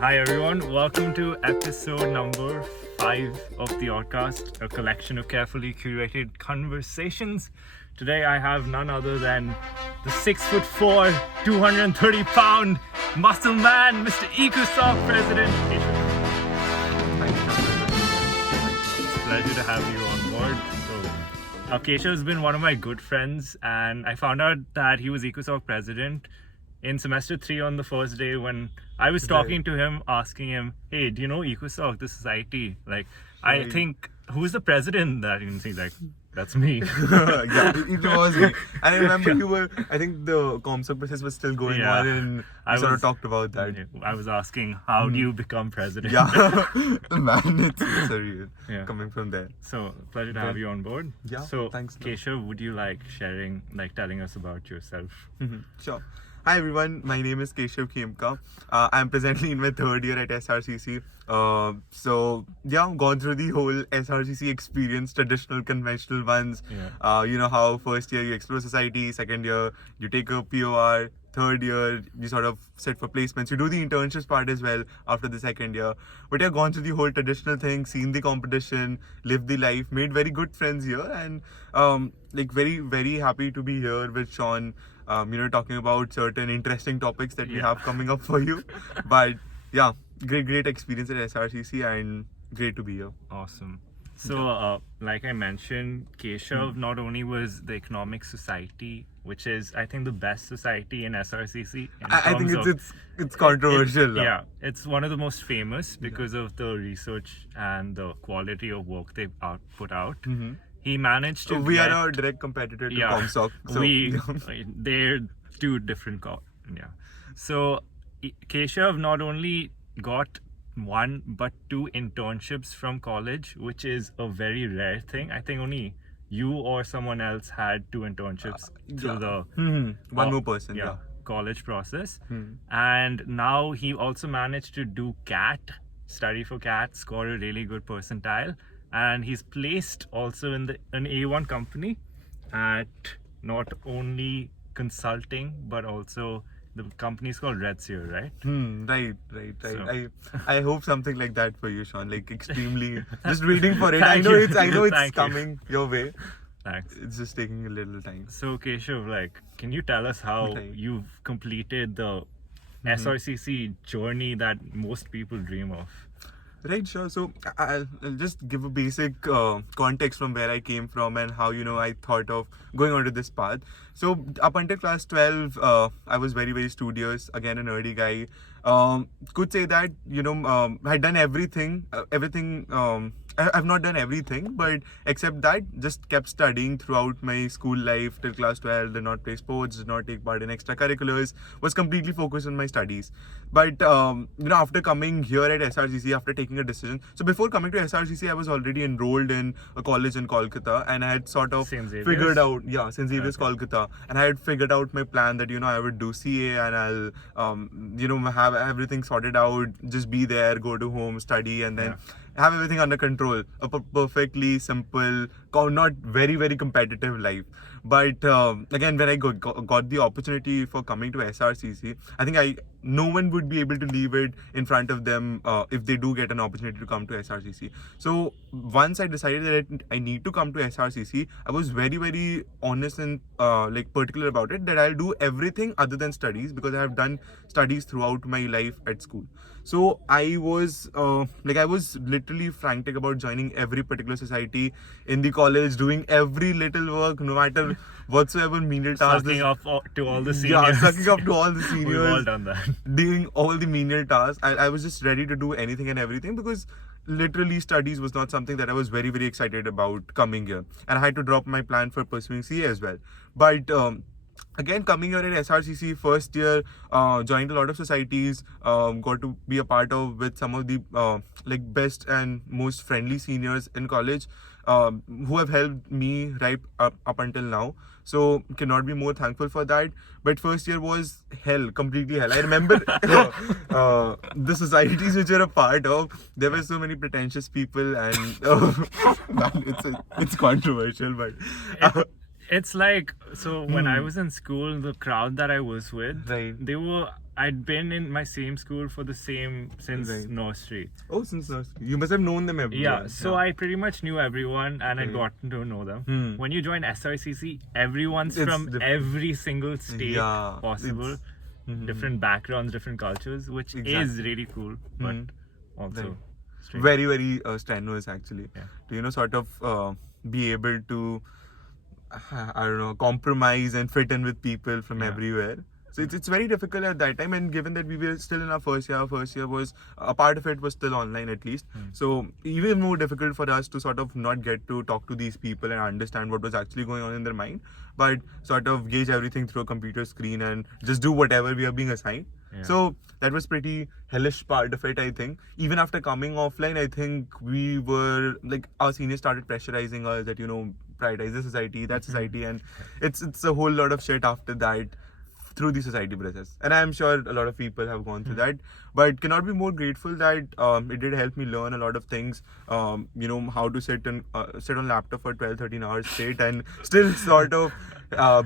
Hi everyone, welcome to episode number 5 of the Oddcast, a collection of carefully curated conversations. Today I have none other than the 6'4", 230-pound muscle man, Mr. ECOSOC President. It's a pleasure to have you on board. Keshav has been one of my good friends, and I found out that he was ECOSOC President in semester 3 on the first day when I was talking to him, asking him, hey, do you know ECOSOC, the society? I think, who's the president? That and he's like, that's me. Yeah, it was me. And I remember I think the ComSoc process was still going on, and we sort of talked about that. I was asking, how do you become president? Yeah, man, it's surreal coming from there. So, pleasure to have you on board. Yeah, so, thanks. Keshav, would you like telling us about yourself? Sure. Hi everyone, my name is Keshav Khemka. I'm presently in my third year at SRCC. I've gone through the whole SRCC experience, traditional, conventional ones. You know how first year you explore society, second year you take a POR, third year you sort of set for placements. You do the internships part as well after the second year. But I've gone through the whole traditional thing, seen the competition, lived the life, made very good friends here, and very, very happy to be here with Shon. Talking about certain interesting topics that we have coming up for you. But yeah, great experience at SRCC and great to be here. Awesome. So, like I mentioned, Keshav not only was the Economic Society, which is, I think, the best society in SRCC. I think it's controversial. It's one of the most famous because of the research and the quality of work they put out. He managed to. We are a direct competitor to ComSoc. So they're two different. So Keshav not only got 1 but 2 internships from college, which is a very rare thing. I think only you or someone else had 2 internships through the one more person. College process. And now he also managed to do CAT, study for CAT, score a really good percentile. And he's placed also in an A1 company at not only consulting but also the company is called Red Seer, right? Right. So, I hope something like that for you, Shon. Extremely just waiting for it. I know it's coming your way. Thanks. It's just taking a little time. So Keshav, can you tell us how you've completed the SRCC journey that most people dream of? Right, sure. So I'll just give a basic context from where I came from and how I thought of going onto this path. So up until class 12, I was very, very studious. Again, a nerdy guy. Could say that I had done everything. I've not done everything, but except that, just kept studying throughout my school life till class 12. Did not play sports, did not take part in extracurriculars, was completely focused on my studies. But after coming here at SRCC, after taking a decision, so before coming to SRCC, I was already enrolled in a college in Kolkata, and I had sort of figured out, St. Xavier's Kolkata, and I had figured out my plan that I would do CA and I'll have everything sorted out, just be there, go to home, study, and then have everything under control. A perfectly simple, not very, very competitive life. But again, when I got the opportunity for coming to SRCC, I think no one would be able to leave it in front of them if they do get an opportunity to come to SRCC. So once I decided that I need to come to SRCC, I was very, very honest and particular about it, that I'll do everything other than studies, because I have done studies throughout my life at school. So I was literally frantic about joining every particular society in the college, doing every little work, no matter whatsoever menial tasks. Sucking up to all the seniors. Sucking up to all the seniors. We've all done that. Doing all the menial tasks. I was just ready to do anything and everything, because literally studies was not something that I was very, very excited about coming here. And I had to drop my plan for pursuing CA as well. But again, coming here at SRCC first year, joined a lot of societies, got to be a part of with some of the best and most friendly seniors in college, who have helped me right up until now. So cannot be more thankful for that. But first year was hell, completely hell. I remember the societies which you're a part of, there were so many pretentious people, and it's controversial, but It's like, so when I was in school, the crowd that I was with, Right. I'd been in my same school since Right. nursery. Oh, since nursery. You must have known them everyone. Yeah, so I pretty much knew everyone and I'd Okay. gotten to know them. When you join SRCC, everyone's It's from different. every single state Yeah, possible, different backgrounds, different cultures, which is Exactly. really cool, but also Right. strange. Very, very strenuous actually. Yeah. To sort of be able to, I don't know, compromise and fit in with people from everywhere. So it's very difficult at that time, and given that we were still in our first year was a part of it was still online at least. So even more difficult for us to sort of not get to talk to these people and understand what was actually going on in their mind, but sort of gauge everything through a computer screen and just do whatever we are being assigned. Yeah. So that was pretty hellish part of it, I think. Even after coming offline, I think we were like, our seniors started pressurizing us that, prioritize this society, that society, and it's a whole lot of shit after that through the society process. And I'm sure a lot of people have gone through that, but cannot be more grateful that it did help me learn a lot of things. How to sit on laptop for 12-13 hours straight and still sort of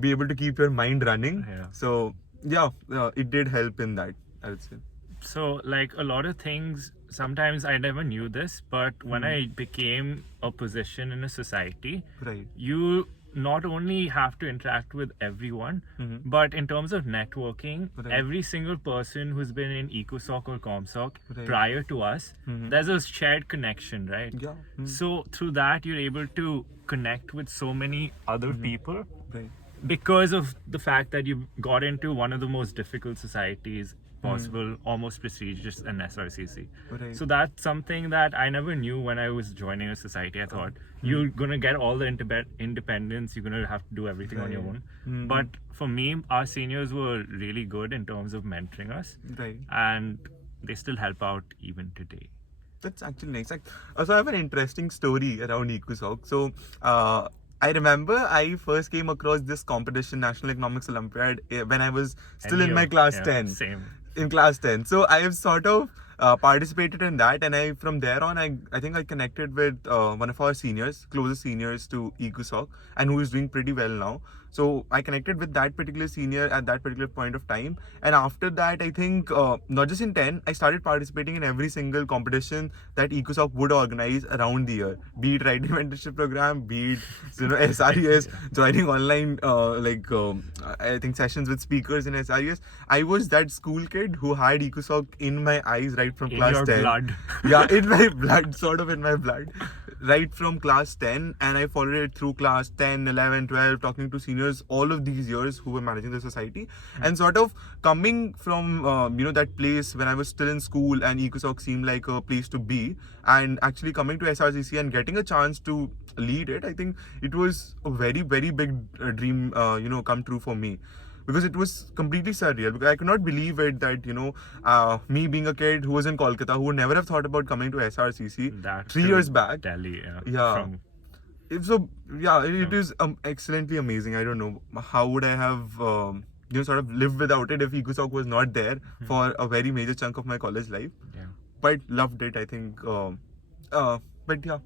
be able to keep your mind running. Yeah. So it did help in that, I would say. So, like a lot of things, sometimes I never knew this, but when I became a position in a society, Right. you not only have to interact with everyone, but in terms of networking, every single person who's been in ECOSOC or COMSOC prior to us, there's a shared connection, right? Yeah. So through that, you're able to connect with so many other people Right. because of the fact that you got into one of the most difficult societies possible, almost prestigious, an SRCC. Right. So that's something that I never knew when I was joining a society. I thought you're gonna get all the independence, you're gonna have to do everything on your own. But for me, our seniors were really good in terms of mentoring us, Right. and they still help out even today. That's actually nice. So I have an interesting story around ECOSOC. So I remember I first came across this competition, National Economics Olympiad, when I was still in my class 10. Same. In class 10. So I have sort of participated in that, and from there on, I think I connected with one of our seniors, closest seniors to ECOSOC, and who is doing pretty well now. So I connected with that particular senior at that particular point of time, and after that, I think not just in 10, I started participating in every single competition that ECOSOC would organize around the year, be it writing mentorship program, be it SRES, joining online I think sessions with speakers in SRES. I was that school kid who had ECOSOC in my eyes right from In class your 10. blood. Yeah, in my blood, sort of in my blood, right from class 10, and I followed it through class 10, 11, 12, talking to seniors all of these years who were managing the society, and sort of coming from that place when I was still in school, and ECOSOC seemed like a place to be, and actually coming to SRCC and getting a chance to lead it. I think it was a very, very big dream come true for me, because it was completely surreal, because I could not believe it that me being a kid who was in Kolkata, who would never have thought about coming to SRCC That 3 years back. Delhi, Yeah. From It is excellently amazing. I don't know how would I have sort of lived without it if ECOSOC was not there for a very major chunk of my college life. Yeah. But loved it, I think. But yeah.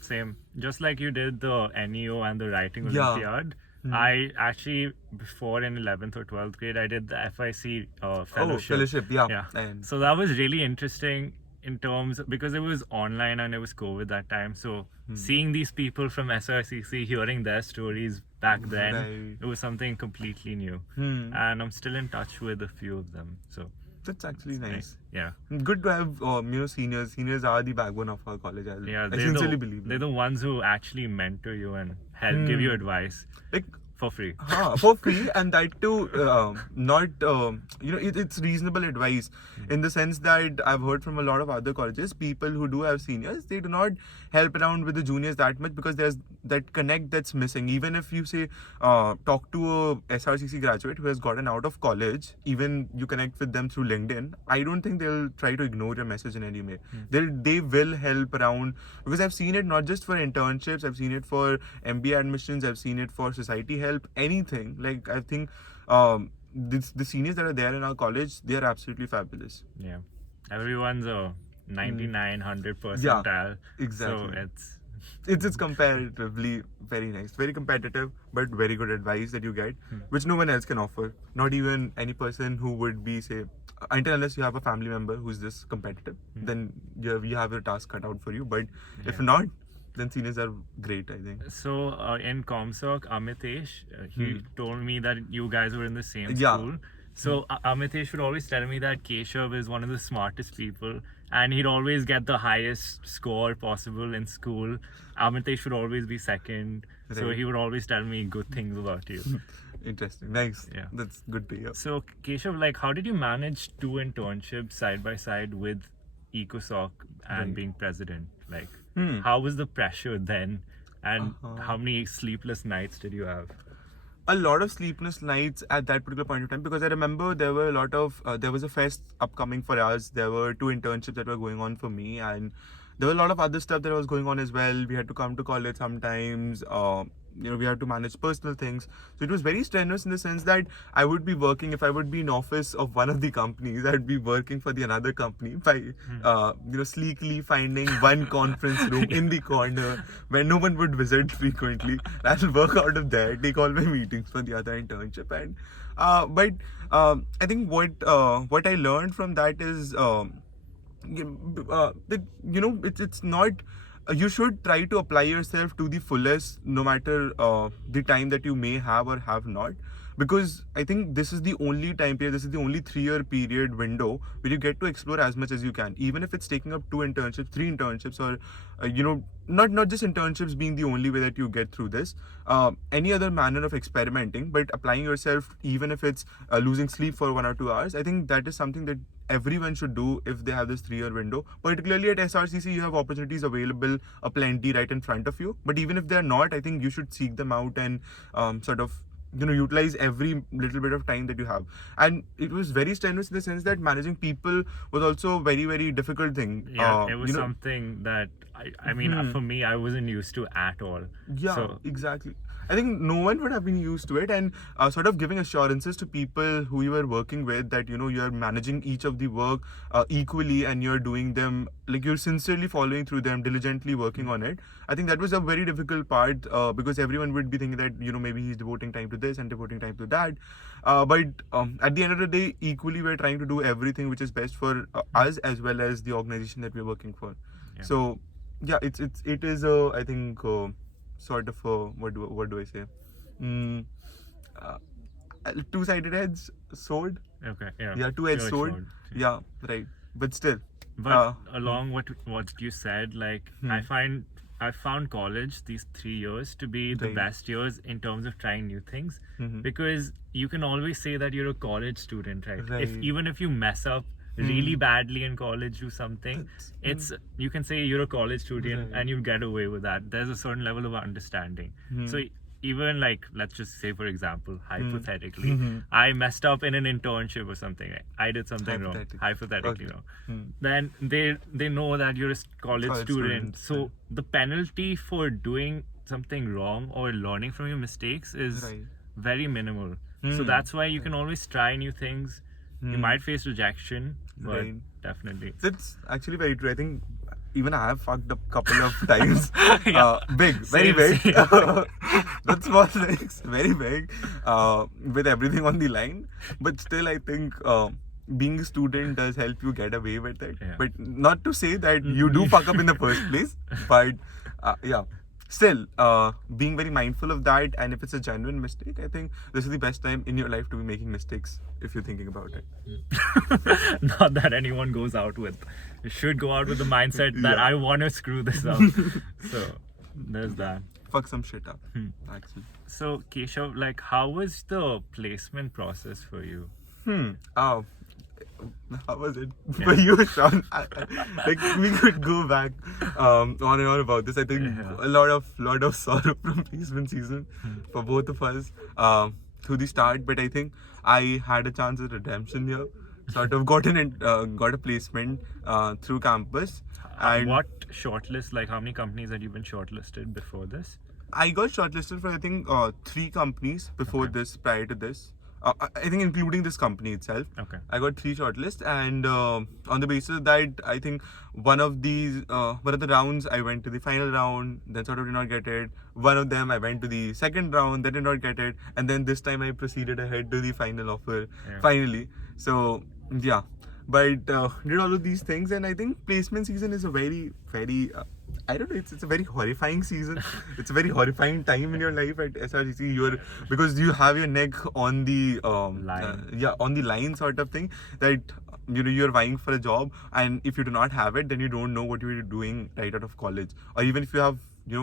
Same. Just like you did the NEO and the writing Yeah. Olympiad, I actually, before in 11th or 12th grade, I did the FIC fellowship. Fellowship, yeah. Yeah. And So that was really interesting in terms, because it was online and it was COVID that time. So seeing these people from SRCC, hearing their stories back then, Right. it was something completely new. And I'm still in touch with a few of them. So that's actually nice. yeah. Good to have seniors. Seniors are the backbone of our college. Yeah, I sincerely believe they're that. the ones who actually mentor you and help give you advice Like, for free. for free, and that too not it's reasonable advice, in the sense that I've heard from a lot of other colleges, people who do have seniors, they do not help around with the juniors that much, because there's that connect that's missing. Even if you say talk to a SRCC graduate who has gotten out of college, even you connect with them through LinkedIn, I don't think they'll try to ignore your message in any way. They will help around, because I've seen it not just for internships, I've seen it for MBA admissions, I've seen it for society help, anything. Like, I think the seniors that are there in our college, they are absolutely fabulous. Yeah. Everyone's a 99, 100 Yeah, percentile. exactly. So it's it's comparatively very nice, very competitive, but very good advice that you get, which no one else can offer. Not even any person who would be, say, until unless you have a family member who's this competitive, then you have your task cut out for you. But if not, then seniors are great, I think. So in ComSoc, Amitesh, he told me that you guys were in the same Yeah. school. So Amitesh would always tell me that Keshav is one of the smartest people, and he'd always get the highest score possible in school. Amitesh would always be second, so Right. he would always tell me good things about you. Interesting, nice. Yeah. That's good to hear. So Keshav, like, how did you manage 2 internships side by side with ECOSOC and being president? Like, how was the pressure then, and how many sleepless nights did you have? A lot of sleepless nights at that particular point of time, because I remember there were a lot of there was a fest upcoming for us. There were 2 internships that were going on for me, and there were a lot of other stuff that was going on as well. We had to come to college sometimes. We had to manage personal things, so it was very strenuous in the sense that I would be working. If I would be in office of one of the companies, I'd be working for the another company by sleekly finding one conference room in the corner where no one would visit frequently. I'll work out of there, take all my meetings for the other internship, and but I think what I learned from that is that it's not. You should try to apply yourself to the fullest, no matter the time that you may have or have not, because I think this is the only time period, this is the only 3-year period window where you get to explore as much as you can, even if it's taking up 2 internships, 3 internships, or not just internships being the only way that you get through this, any other manner of experimenting, but applying yourself, even if it's losing sleep for 1 or 2 hours. I think that is something that everyone should do if they have this 3-year window. Particularly at SRCC, you have opportunities available plenty right in front of you, but even if they're not, I think you should seek them out and sort of utilize every little bit of time that you have. And it was very strenuous in the sense that managing people was also a very, very difficult thing. Yeah, it was something that I mean, for me, I wasn't used to at all. Yeah, So, exactly. I think no one would have been used to it, and sort of giving assurances to people who you were working with that you're managing each of the work equally, and you're doing them like you're sincerely following through them, diligently working on it. I think that was a very difficult part because everyone would be thinking that maybe he's devoting time to this and devoting time to that, but at the end of the day, equally we're trying to do everything which is best for us as well as the organization that we're working for. Yeah. So yeah, it is I think. Sort of what do I say? Two-sided edge sword. okay, yeah. Yeah, two-edged Two-edged sword. Yeah, right. But still. But along what you said, like I found college, these 3 years, to be the Right. best years in terms of trying new things, Mhm. because you can always say that you're a college student, right? Right. Even if you mess up really badly in college, do something, you can say you're a college student Right. and you'll get away with that. There's a certain level of understanding. So even like, let's just say, for example, hypothetically, I messed up in an internship or something. I did something wrong. Hypothetically Okay. wrong. Then they know that you're a college student. student. So the penalty for doing something wrong or learning from your mistakes is Right. very minimal. So that's why you can always try new things. You might face rejection, but Right. definitely. That's actually very true. I think even I have fucked up couple of times. Big, very Same, big. same. Not small things, very big. With everything on the line. But still, I think being a student does help you get away with it. Yeah. But not to say that you do fuck up in the first place. But yeah. Still, being very mindful of that, and if it's a genuine mistake, I think this is the best time in your life to be making mistakes if you're thinking about it. Not that anyone goes out with. You should go out with the mindset that Yeah. I want to screw this up. So there's that. Fuck some shit up, actually. So Keshav, like, how was the placement process for you? How was it for you, Shon? Like, we could go back on and on about this. I think a lot of sorrow from placement season for both of us through the start. But I think I had a chance at redemption here. Sort of got a placement through campus. And What shortlist? Like, how many companies had you been shortlisted before this? I got shortlisted for I think 3 companies before this, prior to this. I think including this company itself. Okay. I got 3 shortlists, and on the basis of that, I think one of the rounds I went to the final round, then sort of did not get it. One of them I went to the second round, then did not get it, and then this time I proceeded ahead to the final offer finally. So yeah, but did all of these things, and I think placement season is a very I don't know. It's a very horrifying season. It's a very horrifying time in your life at SRCC. Because you have your neck on the line. on the line sort of thing, that you're vying for a job, and if you do not have it, then you don't know what you're doing right out of college, or even if you have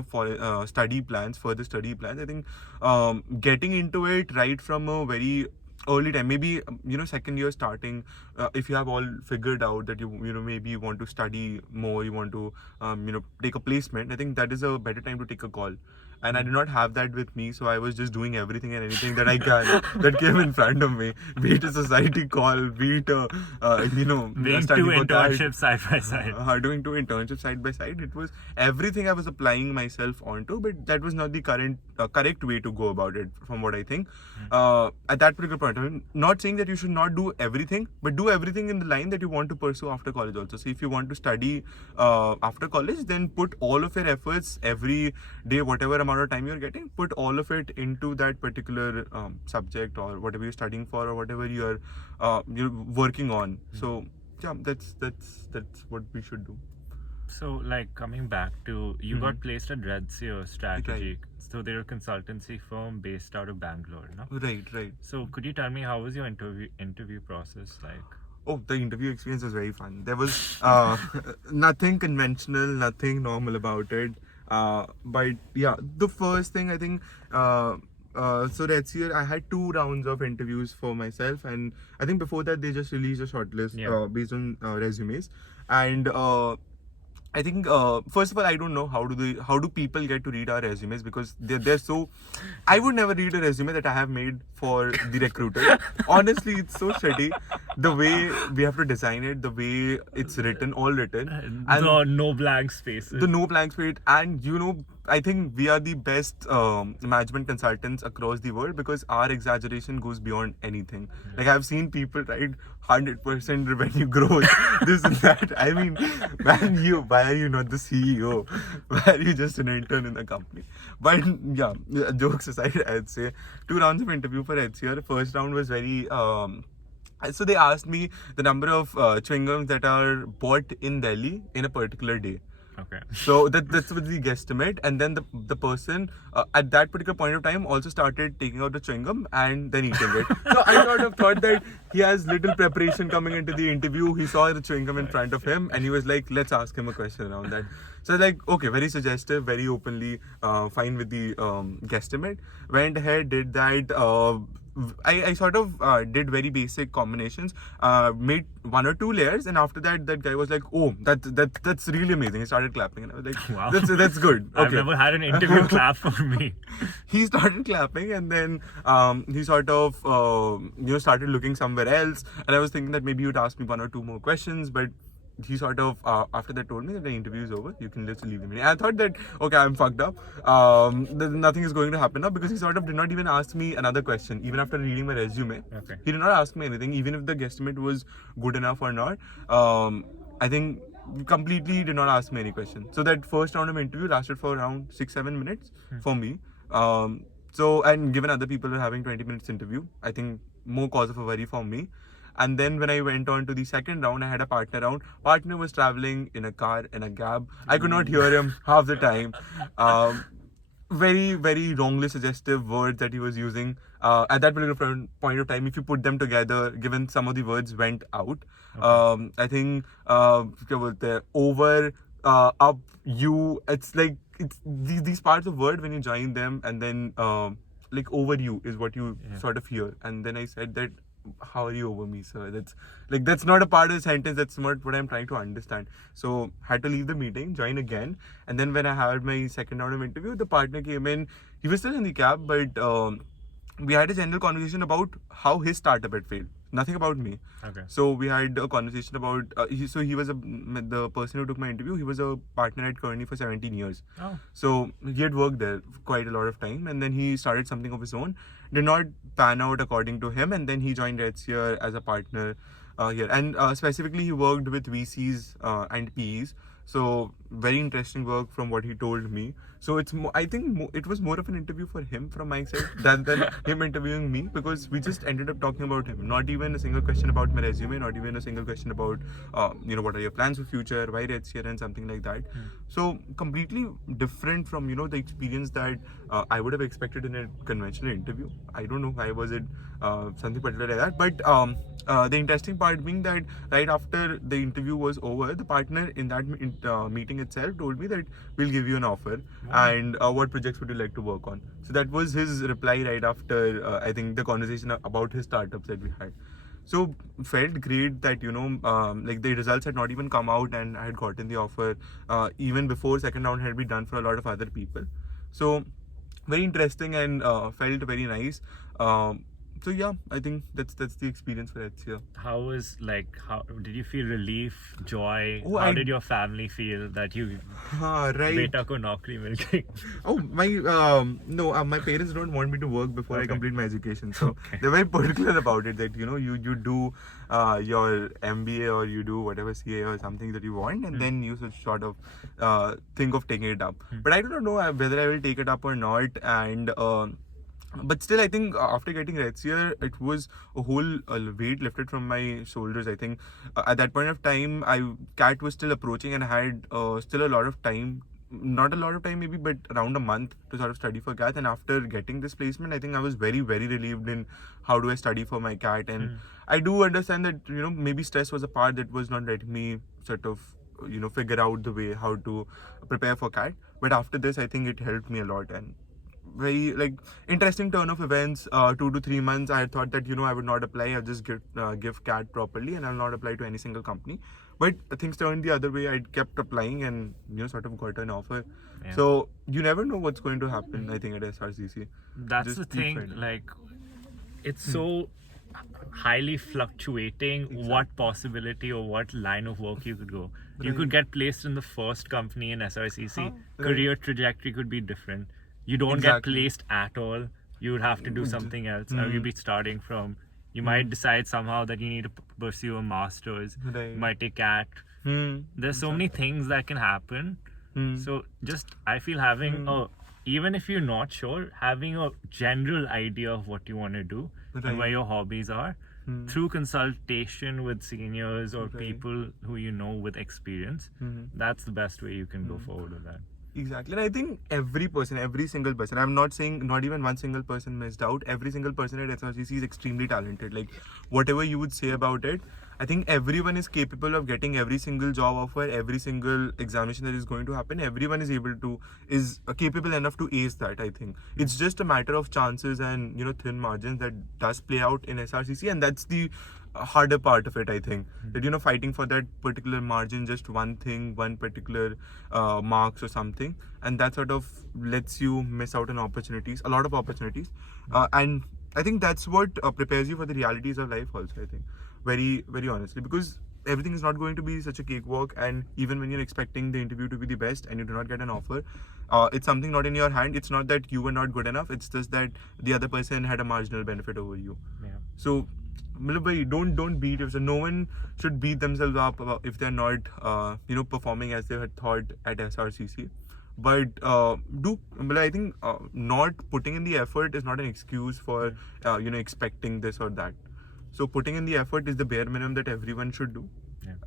for further study plans. I think getting into it right from a very early time, maybe second year starting, if you have all figured out that maybe you want to study more, you want to take a placement, I think that is a better time to take a call. And I did not have that with me, so I was just doing everything and anything that I can that came in front of me, be it a society call, be it doing study 2 for that. internships side by side. Doing 2 internships side by side. It was everything I was applying myself onto, but that was not the correct way to go about it, from what I think. At that particular point, I'm not saying that you should not do everything, but do everything in the line that you want to pursue after college also. So if you want to study after college, then put all of your efforts every day, whatever amount of time you're getting, put all of it into that particular subject, or whatever you're studying for, or whatever you're working on. So yeah, that's what we should do. So, like, coming back to, you got placed at Redseer Strategy. So they're a consultancy firm based out of Bangalore, no? Right. So could you tell me, how was your interview process like? Oh, the interview experience was very fun. There was nothing conventional, nothing normal about it. But yeah, the first thing I think, so that's year I had 2 rounds of interviews for myself, and I think before that they just released a shortlist based on resumes. And I think first of all, I don't know how do people get to read our resumes, because they're so. I would never read a resume that I have made for the recruiter. Honestly, it's so shitty. The way we have to design it, the way it's written, all written, and the no blank spaces. The no blank space, and I think we are the best management consultants across the world, because our exaggeration goes beyond anything. Like, I've seen people write 100% revenue growth, this and that. I mean, man, why are you not the CEO? Why are you just an intern in the company? But yeah, jokes aside, I'd say 2 rounds of interview for HCR. The first round was very so they asked me the number of chewing gums that are bought in Delhi in a particular day. Okay. So that's what the guesstimate, and then the person at that particular point of time also started taking out the chewing gum and then eating it. So I sort of thought that he has little preparation coming into the interview. He saw the chewing gum in front of him, and he was like, let's ask him a question around that. So I was like, okay, very suggestive, very openly, fine with the guesstimate. Went ahead, did that. I sort of did very basic combinations, made 1 or 2 layers, and after that guy was like, oh, that's really amazing. He started clapping, and I was like, wow, that's good. Okay. I've never had an interview clap for me. He started clapping, and then he sort of started looking somewhere else, and I was thinking that maybe you'd ask me 1 or 2 more questions, but he sort of after that told me that the interview is over, you can just leave the meeting. I thought that, okay, I'm fucked up, nothing is going to happen now, because he sort of did not even ask me another question even after reading my resume. Okay. He did not ask me anything, even if the guesstimate was good enough or not. I think completely did not ask me any question. So that first round of interview lasted for around 6-7 minutes for me. So, and given other people were having 20 minutes interview, I think more cause of a worry for me. And then when I went on to the second round, I had a partner round. Partner was traveling in a car in a cab. I could not hear him half the time. Very, very wrongly suggestive words that he was using. At that particular point of time, if you put them together, given some of the words went out, I think over, up, you, it's like, it's these parts of word when you join them, and then like over you is what you sort of hear. And then I said that, how are you over me, sir? That's not a part of the sentence. That's not what I'm trying to understand. So had to leave the meeting, join again, and then when I had my second round of interview, the partner came in. He was still in the cab, but we had a general conversation about how his startup had failed. nothing about me. Okay. So we had a conversation about. He was the person who took my interview. He was a partner at Kearney for 17 years. Oh. So he had worked there for quite a lot of time, and then he started something of his own. Did not pan out according to him, and then he joined Redseer as a partner here. And specifically, he worked with VCs and PEs. So very interesting work from what he told me. So it's I think it was more of an interview for him from my side than him interviewing me, because we just ended up talking about him. Not even a single question about my resume, not even a single question about what are your plans for future, why Redseer and something like that. So completely different from the experience that I would have expected in a conventional interview. I don't know why was it something particular like that, but the interesting part being that right after the interview was over, the partner in that meeting itself told me that we'll give you an offer, and what projects would you like to work on. So that was his reply right after I think the conversation about his startups that we had. So felt great that like the results had not even come out and I had gotten the offer even before second round had been done for a lot of other people. So very interesting and felt very nice. So yeah, I think that's the experience for Redseer. How did you feel relief, joy? Oh, How did your family feel that you Right. beta ko naukri mil gayi? Oh, my parents don't want me to work before I Okay. complete my education. So they're very particular about it that you do your MBA or you do whatever CA or something that you want, and then you should sort of think of taking it up. But I don't know whether I will take it up or not, and but still I think after getting Redseer, it was a whole weight lifted from my shoulders. I think at that point of time CAT was still approaching and I had still a lot of time, not a lot of time maybe, but around a month to sort of study for CAT. And after getting this placement, I think I was very, very relieved in how do I study for my CAT. And I do understand that maybe stress was a part that was not letting me sort of figure out the way how to prepare for CAT. But after this, I think it helped me a lot. And very interesting turn of events. 2 to 3 months I had thought that I would not apply, I'll just give CAT properly and I'll not apply to any single company. But things turned the other way. I kept applying and sort of got an offer. Yeah. So you never know what's going to happen. I think at SRCC, That's Just the keep thing, fighting. like it's so highly fluctuating what possibility or what line of work you could go. You could get placed in the first company in SRCC. Right. Career trajectory could be different. You don't Exactly. get placed at all. You would have to do something else. Or you'll be starting from. You might decide somehow that you need to pursue a master's. Right. You might take CAT. There's so many things that can happen. So just I feel having even if you're not sure, having a general idea of what you want to do and Right. where your hobbies are through consultation with seniors or people who with experience, that's the best way you can go forward with that. Exactly. And I think every single person, I'm not saying not even one single person missed out. Every single person at SRCC is extremely talented. Like whatever you would say about it, I think everyone is capable of getting every single job offer, every single examination that is going to happen. Everyone is capable enough to ace that. I think it's just a matter of chances and thin margins that does play out in SRCC, and that's the harder part of it. I think that fighting for that particular margin, just one thing, one particular marks or something, and that sort of lets you miss out on opportunities, a lot of opportunities. And I think that's what prepares you for the realities of life also. I think very, very honestly, because everything is not going to be such a cakewalk, and even when you're expecting the interview to be the best and you do not get an offer, it's something not in your hand. It's not that you were not good enough, it's just that the other person had a marginal benefit over you. So don't beat yourself. No one should beat themselves up if they're not performing as they had thought at SRCC. But I think not putting in the effort is not an excuse for expecting this or that. So putting in the effort is the bare minimum that everyone should do.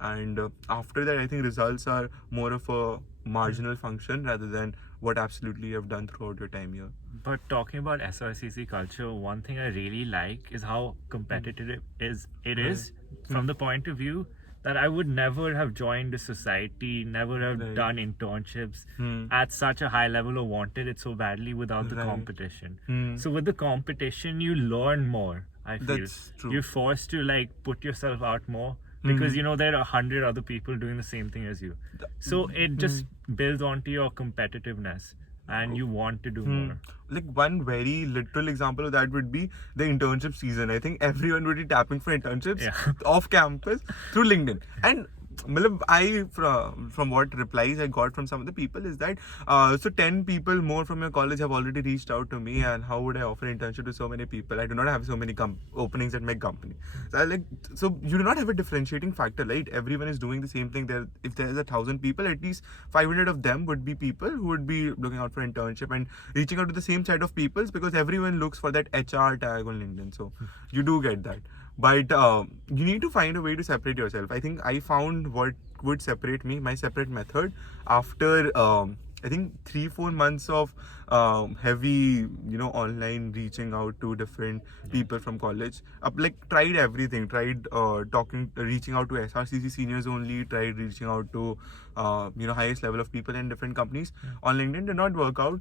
And after that, I think results are more of a marginal function rather than what absolutely you have done throughout your time here. But talking about SRCC culture, one thing I really like is how competitive it is from the point of view that I would never have joined a society, never have done internships at such a high level or wanted it so badly without the competition. So with the competition, you learn more, I feel. That's true. You're forced to put yourself out more because there are 100 other people doing the same thing as you. So it just builds onto your competitiveness. and you want to do more. Like one very literal example of that would be the internship season. I think everyone would be tapping for internships off campus through LinkedIn. And from what replies I got from some of the people is that so 10 people more from your college have already reached out to me, and how would I offer internship to so many people? I do not have so many openings at my company. So you do not have a differentiating factor, right? Everyone is doing the same thing. If there's 1,000 people, at least 500 of them would be people who would be looking out for internship and reaching out to the same set of people, because everyone looks for that HR tag on LinkedIn. So you do get that. But you need to find a way to separate yourself. I think I found what would separate me, my separate method, after I think 3-4 months of heavy, online reaching out to different people from college. Tried everything. Tried reaching out to SRCC seniors only. Tried reaching out to highest level of people in different companies on LinkedIn. Did not work out.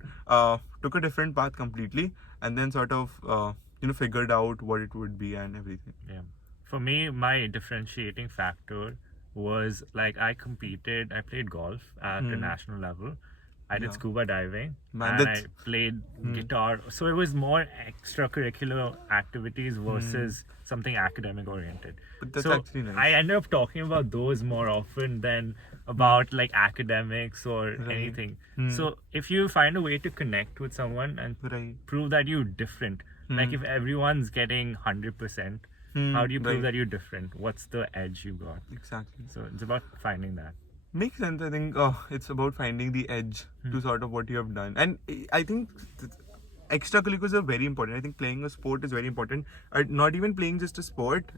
Took a different path completely, and then sort of figured out what it would be and everything. Yeah. For me, my differentiating factor was I played golf at the national level. I did scuba diving, and I played guitar. So it was more extracurricular activities versus something academic oriented. But that's so actually nice. I ended up talking about those more often than about academics or anything. So if you find a way to connect with someone and prove that you're different, if everyone's getting 100%, how do you prove that you're different? What's the edge you got? Exactly. So it's about finding that. Makes sense. I think it's about finding the edge to sort of what you have done. And I think extracurriculars are very important. I think playing a sport is very important. Not even playing just a sport,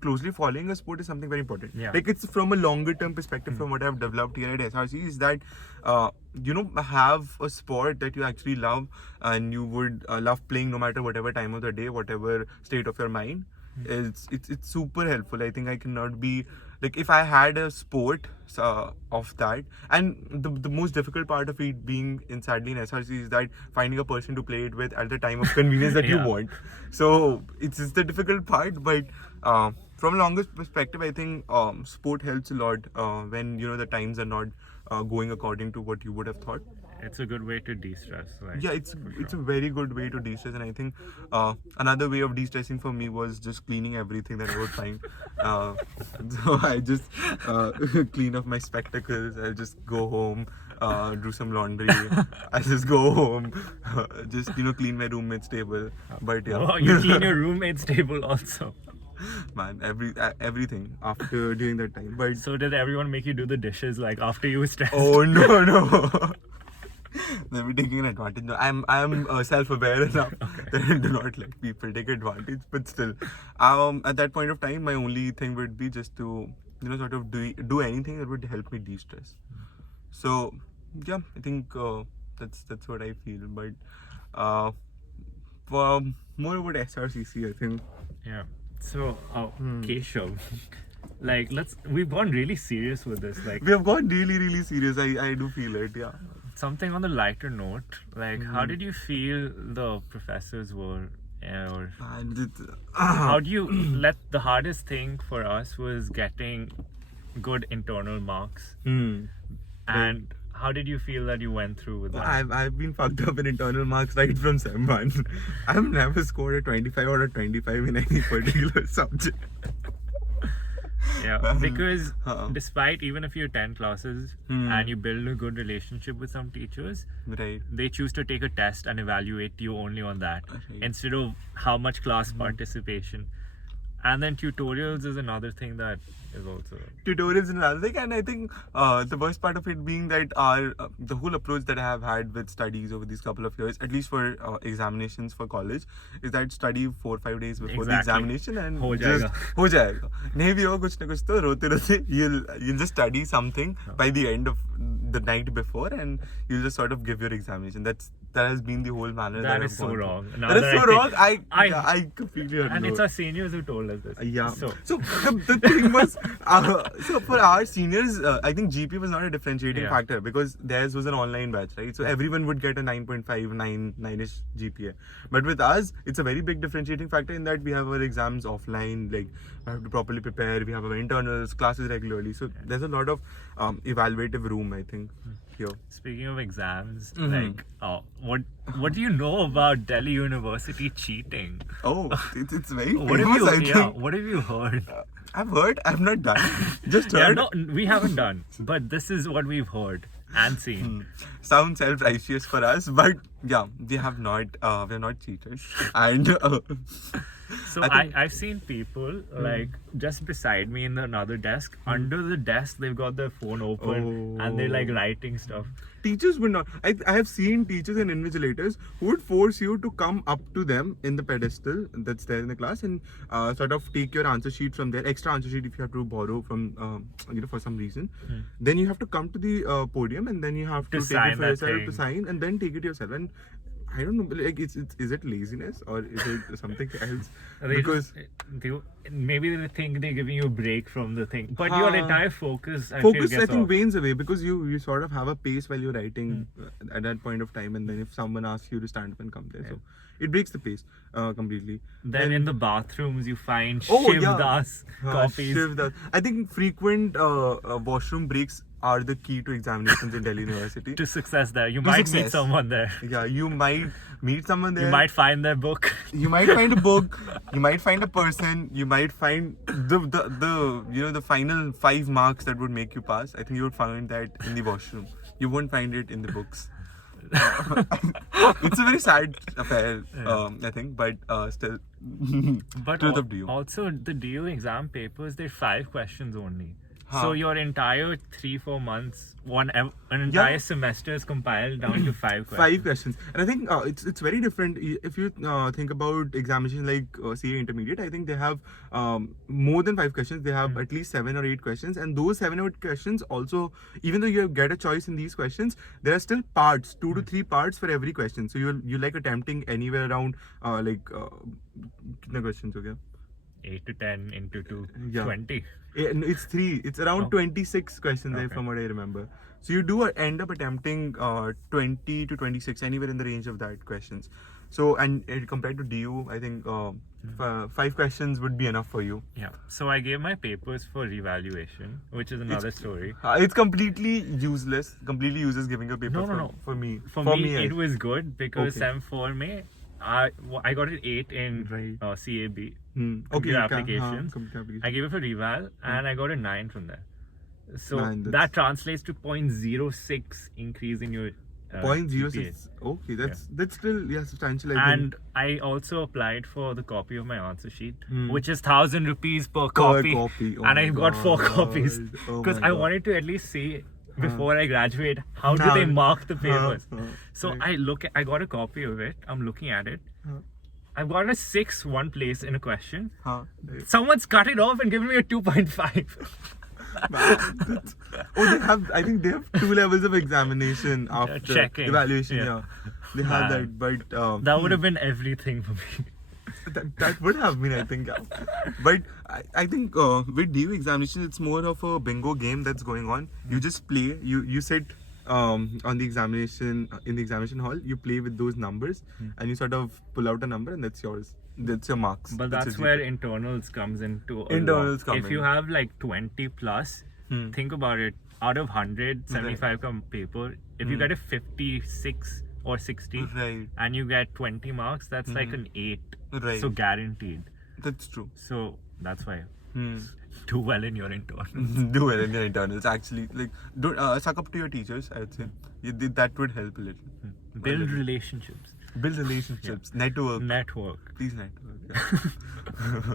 closely following a sport is something very important. Yeah. It's from a longer term perspective, from what I've developed here at SRC, is that have a sport that you actually love, and you would love playing no matter whatever time of the day, whatever state of your mind. It's super helpful. I think I cannot be if I had a sport of that, and the most difficult part of it being sadly in SRC is that finding a person to play it with at the time of convenience that you want. So it's the difficult part, but from a longer perspective, I think sport helps a lot when the times are not going according to what you would have thought. It's a good way to de-stress. Yeah, it's a very good way to de-stress, and I think another way of de-stressing for me was just cleaning everything that I would find. So I just clean up my spectacles. I'll just go home, do some laundry. I just go home, just clean my roommate's table. But yeah. Oh, you clean your roommate's table also. Man, everything after during that time. But so did everyone make you do the dishes after you were stressed? Oh no. They'll be taking an advantage. No, I'm self-aware enough that I do not let people take advantage. But still, at that point of time, my only thing would be just to sort of do anything that would help me de-stress. So yeah, I think that's what I feel. But for more about SRCC, I think. Yeah. So Keshav, we've gone really serious with this. We have gone really, really serious. I do feel it. Yeah. Something on the lighter note, how did you feel the professors were, or how do you the hardest thing for us was getting good internal marks, and how did you feel that you went through with that? I've been fucked up in internal marks right from Sem 1. I've never scored a 25 or a 25 in any particular subject. Yeah, because despite even if you attend classes and you build a good relationship with some teachers, they choose to take a test and evaluate you only on that instead of how much class participation. And then tutorials is another thing that is also... Tutorials is another thing, and I think the worst part of it being that the whole approach that I have had with studies over these couple of years, at least for examinations for college, is that study 4-5 days before the examination and ho jayega. Nahi bhi ho kuch na kuch to rote you'll just study something by the end of the night before, and you'll just sort of give your examination. That's that has been the whole manner. That I've is so gone through. wrong. Now That is that so wrong. I- I completely agree. And it's our seniors who told us this. Yeah. So The thing was, so for our seniors, I think GP was not a differentiating Yeah. factor because theirs was an online batch, right? So everyone would get a 9.5, 9-ish GPA. But with us, it's a very big differentiating factor in that we have our exams offline, like we have to properly prepare, we have our internals, classes regularly. So there's a lot of evaluative room, I think, here. speaking of exams, Mhm. what do you know about Delhi University cheating? Oh, it's very What have famous, you? I Yeah, think. what have you heard? I've heard, I've not done. Just Yeah, heard. no, we haven't done, but this is what we've heard and seen. Sounds self-righteous for us, but yeah, we have not, we're not cheated. And So I think- I've seen people like just beside me in another desk. Under the desk, they've got their phone open and they're like writing stuff. teachers would not. I have seen teachers and invigilators who would force you to come up to them in the pedestal that's there in the class and sort of take your answer sheet from there, extra answer sheet if you have to borrow from, for some reason. Then you have to come to the podium and then you have to take sign it for that yourself thing. to sign and then take it yourself. And I don't know, like, is it laziness or is it something else? They Because maybe they think they're giving you a break from the thing, but your Huh. entire focus, I feel, focus, I gets think, off. wanes away because you sort of have a pace while you're writing at that point of time, and then if someone asks you to stand up and come there, so it breaks the pace completely. Then in the bathrooms, you find Oh, Shiv yeah. Das copies. Shiv Das. I think frequent washroom breaks are the key to examinations in Delhi University. To success there. You To might meet success. someone there. Yeah, you might meet someone there. You might find their book. You might find a book. You might find a person. You might find the final 5 marks that would make you pass. I think you would find that in the washroom. You won't find it in the books. It's a very sad affair, I think, but still. But Truth of DU. also, the DU exam papers, they're 5 questions only. Huh. So your entire 3-4 months, an entire semester is compiled down to 5 questions. 5 questions, and I think it's very different if you think about examinations like CA Intermediate. I think they have more than 5 questions. They have at least 7 or 8 questions, and those 7 or 8 questions also, even though you get a choice in these questions, there are still parts, 2 to 3 parts for every question. So you're like attempting anywhere around कितने questions हो गया? 8 to 10 into 2, Yeah. 20. No, it's 3. It's around Oh. 26 questions Okay. from what I remember. So you do end up attempting 20 to 26, anywhere in the range of that questions. So compared to DU, I think 5 questions would be enough for you. Yeah. So I gave my papers for revaluation, which is another story. It's completely useless. Completely useless giving a paper No. for me. For me, it was good because Okay. Sem 4 May, I got an 8 in Right. CAB. Okay, Computer हाँ, applications. computer applications. I gave it for reval and I got a 9 from there. So 9, that's- that translates to 0.06 increase in your 0.06. Okay, that's still substantial. I think. And I also applied for the copy of my answer sheet, Hmm. which is 1,000 rupees per Per copy. copy. Oh And I my got 4 copies God. Oh because my I God. wanted to at least see before I graduate how do Now- they mark the papers. So right. I got a copy of it. I'm looking at it. Huh. I've got a 6 one place in a question. Huh. Someone's cut it off and given me a 2.5. I think they have 2 levels of examination after Checking. evaluation. Yeah. Yeah, they have Man. that, but That would have been everything for me. that would have been, I think. Yeah. But I think with DU examinations, it's more of a bingo game that's going on. You just play. You sit on the examination in the examination hall. You play with those numbers, and you sort of pull out a number, and that's yours. That's your marks. But that's your where GPA. internals comes into a Internals lot. come If in. you have like 20 plus, think about it. Out of 100, 75 come paper. If you get a 56 or 60 Right. and you get 20 marks, that's like an 8. Right. So guaranteed. That's true. So that's why. Hmm. Do well in your internals. Do well in your internals. Actually, like, don't suck up to your teachers. I would say that would help a little. Build relationships. Build relationships, network. Network. Please network. Yeah.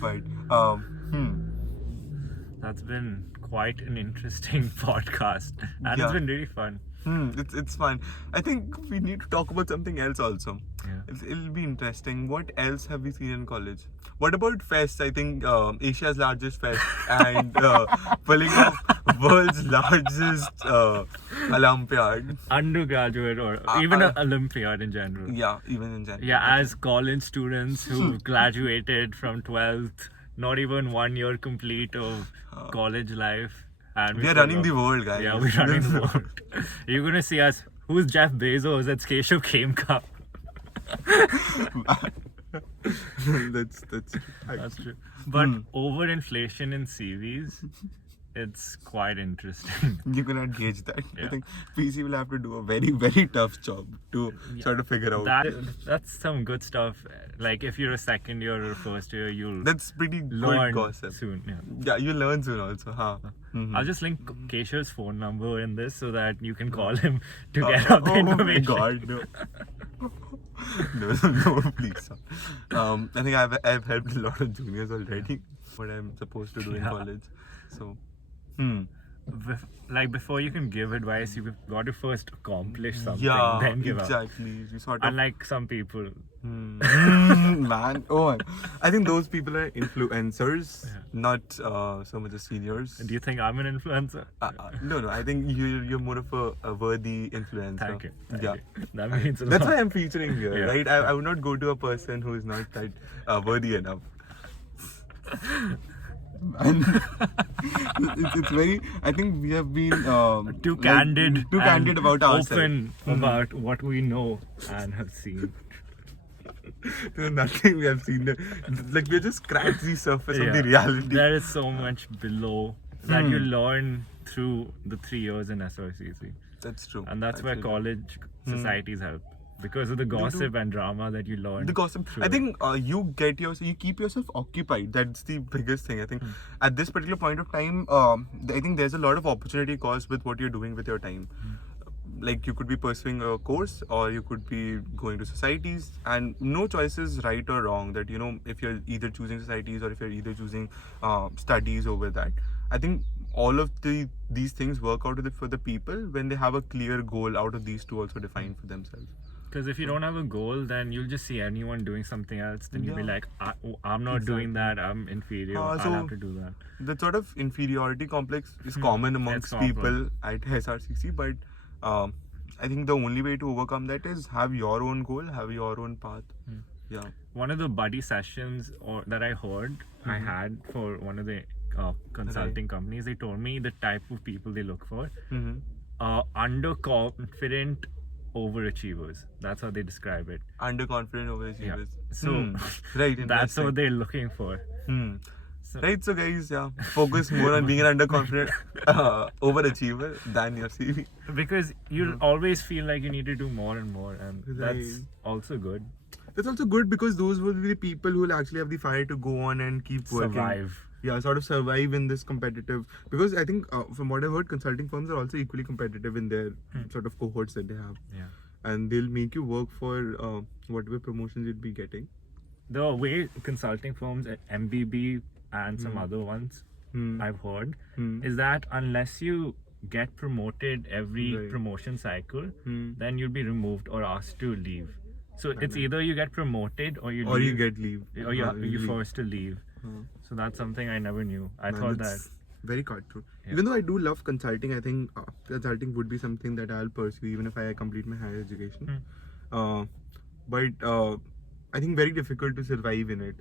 But That's been quite an interesting podcast. And it's Yeah. been really fun. It's fun. I think we need to talk about something else also. Yeah. It'll be interesting. What else have we seen in college? What about fests? I think Asia's largest fest and pulling off world's largest Olympiad. Undergraduate or even an Olympiad in general. Yeah, even in general. Yeah, as college students who graduated from 12th, not even 1 year complete of college life. And We are running the world, guys. Yeah, we're running the world. You're gonna see us. Who's Jeff Bezos? That's Keshav Khemka. That's true. But overinflation in CVs, it's quite interesting. You cannot gauge that. I Yeah. think PC will have to do a very, very tough job to sort of figure out. That's some good stuff. Like if you're a second year or first year, you'll That's pretty good learn gossip. soon. Yeah. Yeah, you learn soon also, huh? I'll just link Keshav's phone number in this so that you can call him to get out the information. Oh my god, no. no, please. I think I've helped a lot of juniors already. What I'm supposed to do in college. So, Like before you can give advice, you've got to first accomplish something, yeah, then give exactly. You sort of. Unlike some people. Man, oh, I think those people are influencers, not so much as seniors. Do you think I'm an influencer? No, I think you're more of a worthy influencer. Thank you. Yeah. That means a That's lot. why I'm featuring here, Yeah. right? I would not go to a person who is not that worthy enough. And it's very. I think we have been Too candid. and about ourselves. Open about what we know and have seen. There's nothing we have seen. Like we just scratched the surface of the Yeah. reality. There is so much below that you learn through the 3 years in SRCC. That's true. And that's where college societies help. Because of the gossip and drama that you learn. The gossip. through I it. think you keep yourself occupied. That's the biggest thing. I think at this particular point of time, I think there's a lot of opportunity cost with what you're doing with your time. Like you could be pursuing a course, or you could be going to societies, and no choice is right or wrong. That if you're either choosing societies or if you're either choosing studies over that. I think all of these things work out for the people when they have a clear goal out of these two also defined for themselves. Because if you don't have a goal, then you'll just see anyone doing something else. Then you'll be like, I'm not doing that. I'm inferior. I'll have to do that. The sort of inferiority complex is common amongst common. people at SRCC, but I think the only way to overcome that is have your own goal, have your own path. Yeah. One of the buddy sessions that I heard I had for one of the consulting companies, they told me the type of people they look for. Underconfident overachievers. That's how they describe it. Underconfident overachievers. So Right. that's what they're looking for. Right, so guys, focus more on being an underconfident overachiever than your CV. Because you'll always feel like you need to do more and more, and that's Right. also good. That's also good because those will be the people who will actually have the fire to go on and keep working. Survive. Yeah, sort of survive in this competitive. Because I think from what I've heard, consulting firms are also equally competitive in their sort of cohorts that they have. Yeah. And they'll make you work for whatever promotions you'd be getting. The way consulting firms at MBB and some other ones I've heard is that unless you get promoted every promotion cycle, then you'll be removed or asked to leave. So it's either you get promoted or you leave. Or you get leave. Or you're forced to leave. So that's something I never knew. I thought that. Very cutthroat. Yeah. Even though I do love consulting, I think consulting would be something that I'll pursue even if I complete my higher education. But I think very difficult to survive in it.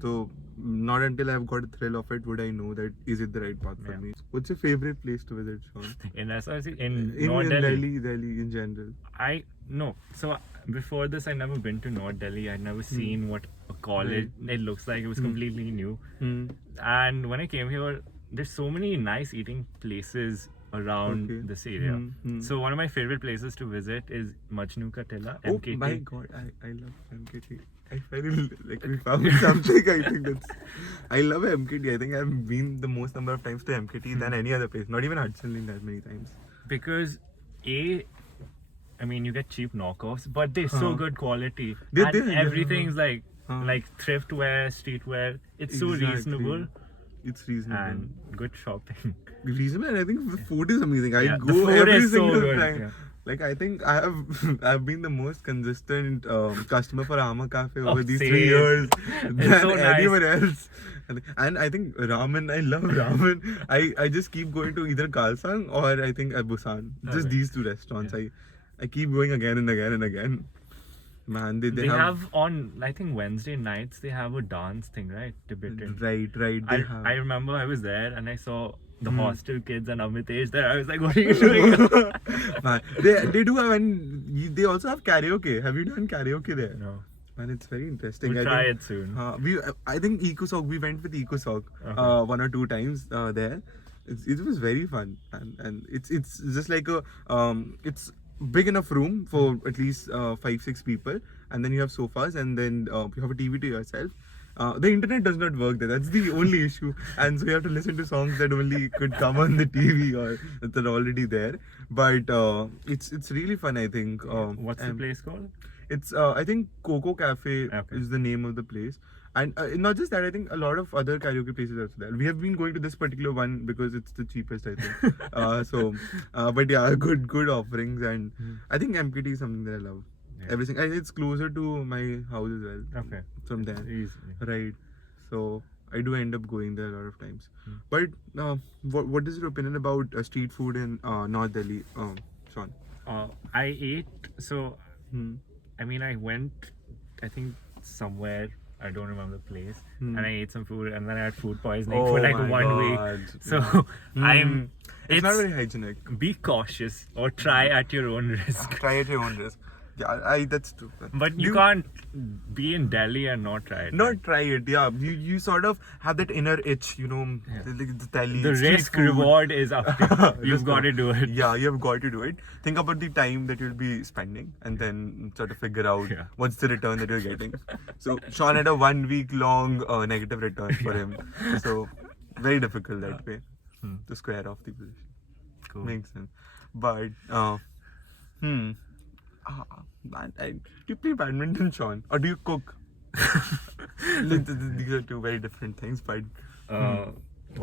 So not until I've got a thrill of it would I know that is it the right path for me. What's your favorite place to visit, Shon? In SRC, in North Delhi. Delhi in general. So before this, I'd never been to North Delhi. I'd never seen what a college it looks like. It was completely new. And when I came here, there's so many nice eating places around this area. So one of my favorite places to visit is Majnu Ka Tilla, MKT. Oh my god, I love MKT. I felt like we found something. I think I love MKT. I think I've been the most number of times to MKT than any other place. Not even Hudson Lane that many times. Because I mean, you get cheap knockoffs, but they're so good quality. They're everything's like thrift wear, streetwear. It's so reasonable. It's reasonable. And good shopping. Reasonable, and I think the food is amazing. I Yeah, go the food every is so single good, time. yeah. Like I think I've been the most consistent customer for Ama Cafe over these same. 3 years than so nice. anyone else. And I think ramen, I love ramen. I just keep going to either Kalsang or I think Busan. Just Okay. these two restaurants. I keep going again and again and again. Man, they They have on, I think Wednesday nights, they have a dance thing, right? Tibetan. right. They have. I remember I was there and I saw the hostel kids and Amitesh there. I was like, what are you doing? Man, they do have, and they also have karaoke. Have you done karaoke there? No. Man, it's very interesting. We'll I try think, it soon. I think ECOSOC. We went with ECOSOC Okay. 1 or 2 times there. It was very fun, and it's just like a it's big enough room for at least 5-6 people, and then you have sofas, and then you have a TV to yourself. The internet does not work there. That's the only issue, and so you have to listen to songs that only could come on the TV or that are already there. But it's really fun. I think. What's the place called? It's I think Coco Cafe Okay. is the name of the place, and not just that. I think a lot of other karaoke places are also there. We have been going to this particular one because it's the cheapest, I think. But yeah, good offerings, and I think MKT is something that I love. Yeah. Everything, and it's closer to my house as well. Okay. From there, Easily. right? So I do end up going there a lot of times. But what is your opinion about street food in North Delhi, Sean? I ate, so Hmm. I mean, I went, I think somewhere, I don't remember the place, and I ate some food, and then I had food poisoning for like my 1 week. God. So Hmm. it's It's not very hygienic. be cautious or try at your own risk. Try at your own risk. Yeah, that's true. But you can't be in Delhi and not try it. Not try it. Yeah, you sort of have that inner itch, the Delhi The street risk food. reward is up to you. You've got to do it. Yeah, you've got to do it. Think about the time that you'll be spending, and then sort of figure out Yeah. what's the return that you're getting. So Sean had a 1 week long negative return for him. So very difficult that way to square off the position. Cool. Makes sense. But do you play badminton, Sean, or do you cook? These are two very different things, but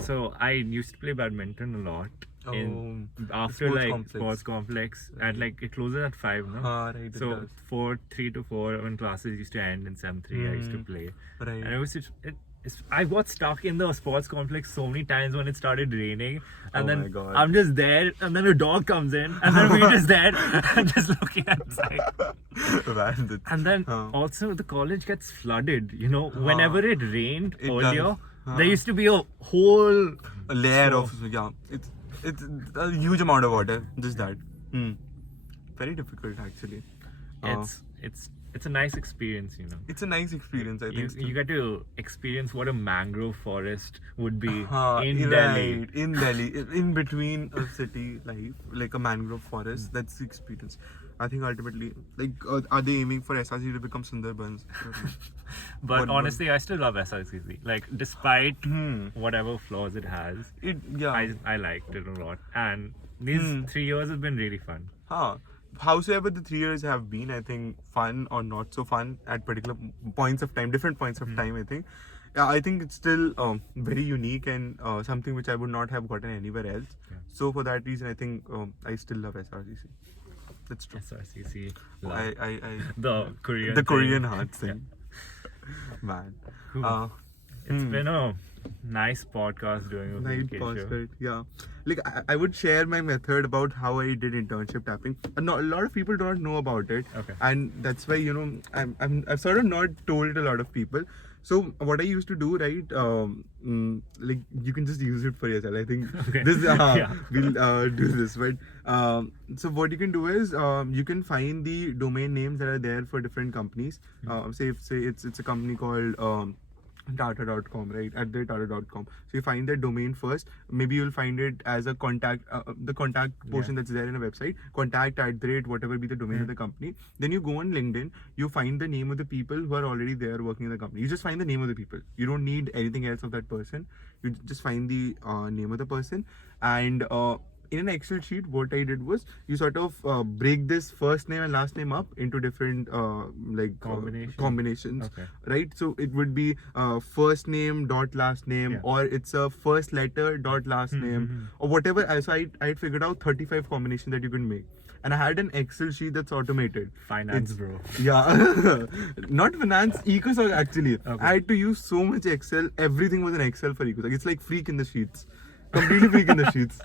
So I used to play badminton a lot. In after sports like complex. sports complex, and like it closes at 5, no? right, it So does. 3 to 4 when classes used to end in 7-3, I used to play. Right. And it was I got stuck in the sports complex so many times when it started raining, and Oh then my God. I'm just there, and then a dog comes in, and then we're just there and just looking outside. Man, that's- And then also the college gets flooded. Whenever it rained It earlier, does. there used to be a whole a layer of it's a huge amount of water. Just that. Very difficult actually. It's a nice experience. It's a nice experience, I think. You get to experience what a mangrove forest would be in right, Delhi. in Delhi, in between a city life, like a mangrove forest. That's the experience. I think ultimately, like, are they aiming for SRC to become Sundarbans? But What- honestly, I still love SRCC. Like, despite whatever flaws it has, I liked it a lot. And these 3 years have been really fun. Howsoever the 3 years have been, I think fun or not so fun at particular points of time, different points of time. I think. Yeah, I think it's still very unique and something which I would not have gotten anywhere else. Yeah. So for that reason, I think I still love SRCC. That's true. SRCC, I the Korean the thing. Korean hearts thing. Man. Cool. It's been a nice podcast doing with Night Keshav. postcard, yeah. Like I would share my method about how I did internship tapping. A lot of people do not know about it, Okay. and that's why I've sort of not told it a lot of people. So what I used to do, right? Like you can just use it for yourself. I think Okay. this Yeah. we'll do this, but so what you can do is you can find the domain names that are there for different companies. Say it's a company called Tata.com, right? At the Tata.com. So you find that domain first. Maybe you'll find it as a contact, the contact portion that's there in a website. Contact @ whatever be the domain of the company. Then you go on LinkedIn. You find the name of the people who are already there working in the company. You just find the name of the people. You don't need anything else of that person. You just find the name of the person, and in an Excel sheet, what I did was you sort of break this first name and last name up into different combinations, Okay. right? So it would be first name dot last name, Yeah. or it's a first letter dot last name, or whatever. So I figured out 35 combinations that you can make. And I had an Excel sheet that's automated. Finance, bro. Yeah, not finance, ECOSOC actually. Okay. I had to use so much Excel. Everything was in Excel for ECOSOC. It's like freak in the sheets. Completely freak in the sheets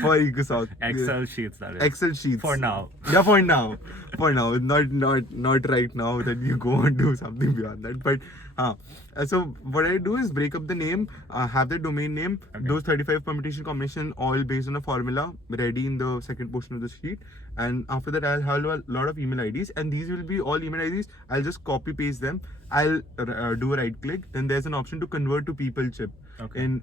for ECOSOC. Excel sheets, that is. Excel sheets. For now. Yeah, for now. For now. Not right now that you go and do something beyond that. But so what I do is break up the name, have the domain name, Okay. those 35 permutation combination all based on a formula ready in the second portion of the sheet. And after that I'll have a lot of email IDs, and these will be all email IDs. I'll just copy paste them. I'll do a right click. Then there's an option to convert to people chip. Okay. In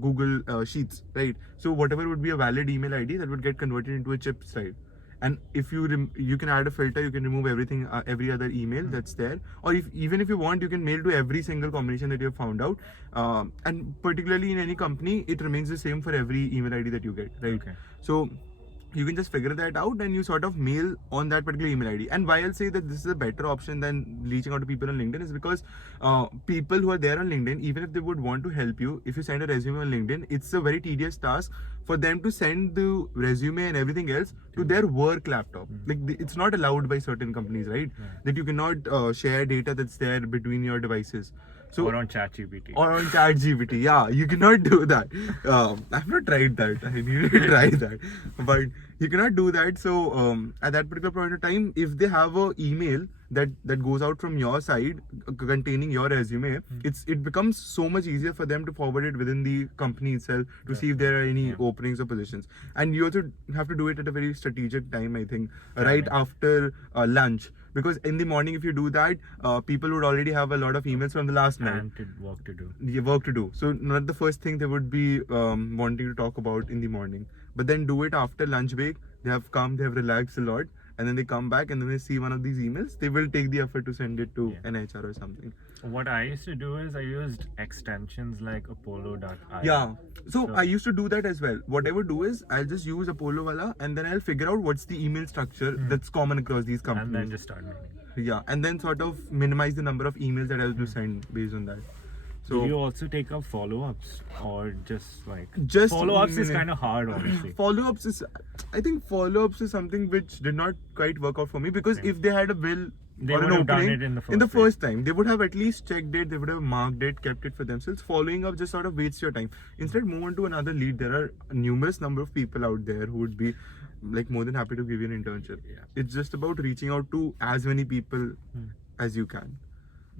Google Sheets, right? So whatever would be a valid email ID, that would get converted into a chip style. And if you you can add a filter, you can remove everything, every other email that's there, or even if you want, you can mail to every single combination that you have found out. And particularly in any company, it remains the same for every email ID that you get, right? Okay. So you can just figure that out and you sort of mail on that particular email ID. And why I'll say that this is a better option than reaching out to people on LinkedIn is because people who are there on LinkedIn, even if they would want to help you, if you send a resume on LinkedIn, it's a very tedious task for them to send the resume and everything else to their work laptop. Like it's not allowed by certain companies, right? That you cannot share data that's there between your devices. So, or on ChatGPT. Or on ChatGPT, yeah, you cannot do that. I've not tried that. I need to try that, but you cannot do that. So at that particular point of time, if they have a email that goes out from your side containing your resume, it becomes so much easier for them to forward it within the company itself to see if there are any openings or positions. And you also have to do it at a very strategic time, I think, right after lunch. Because in the morning, if you do that, people would already have a lot of emails from the last night. And work to do. Yeah, work to do. So not the first thing they would be wanting to talk about in the morning. But then do it after lunch break. They have come, they have relaxed a lot, and then they come back and then they see one of these emails. They will take the effort to send it to an HR or something. What I used to do is I used extensions like Apollo.io. Yeah. So I used to do that as well. What I would do is I'll just use Apollo wala, and then I'll figure out what's the email structure that's common across these companies. And then just start mailing. Yeah, and then sort of minimize the number of emails that I have to send based on that. So do you also take up follow-ups or just Just follow-ups is kind of hard, honestly. Follow-ups is, I think follow-ups is something which did not quite work out for me, because if they had a bill They or would an have done opening it in the in the place. first time, they would have at least checked it, they would have marked it, kept it for themselves. Following up just sort of wastes your time. Instead, move on to another lead. There are numerous number of people out there who would be like more than happy to give you an internship. Yeah. It's just about reaching out to as many people as you can.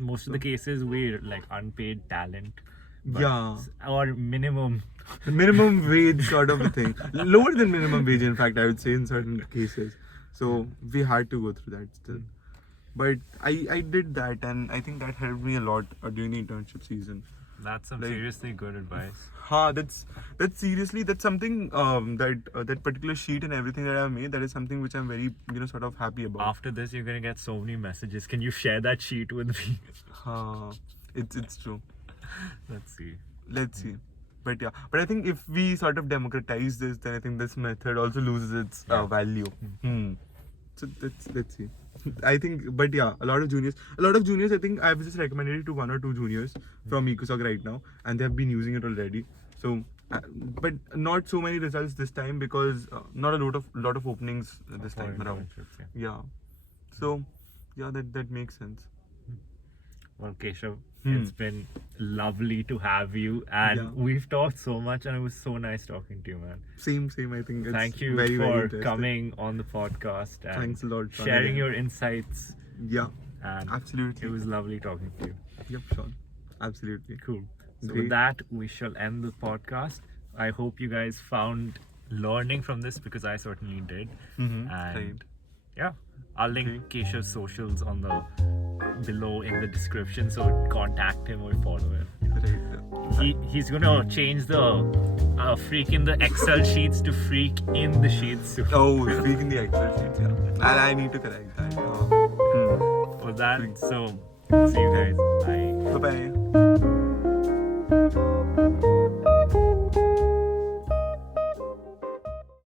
Most of the cases we're like unpaid talent. but- Yeah. Or minimum. Minimum wage sort of a thing. Lower than minimum wage, in fact, I would say in certain cases. So we had to go through that still. But I did that, and I think that helped me a lot during the internship season. That's some Like- seriously good advice. That's seriously, that's something that particular sheet and everything that I've made, that is something which I'm very sort of happy about. After this, you're gonna get so many messages. Can you share that sheet with me? It's true. Let's see. Let's see. But yeah, but I think if we sort of democratize this, then I think this method also loses its value. So let's see. I think, but yeah, a lot of juniors, I think I've just recommended it to 1 or 2 juniors from ECOSOC right now, and they have been using it already. So, but not so many results this time, because not a lot of openings this For time around. internships, Yeah. So, yeah, that makes sense. Well, Keshav, it's been lovely to have you, and we've talked so much, and it was so nice talking to you, man. Same. I think it's Thank you very, very for interesting. coming on the podcast and Thanks a lot, Shon, sharing again. your insights. Yeah, And absolutely. it was lovely talking to you. Yep, Shon. Absolutely. Cool. So Great. with that, we shall end the podcast. I hope you guys found learning from this, because I certainly did. And Right. yeah, I'll link Keshav's socials on the below in the description, so contact him or follow him. Right. He's gonna change the freak in the Excel sheets to freak in the sheets. So Oh, speaking the Excel sheets, yeah. And I need to correct that. for that, so see you guys. Bye. Bye-bye.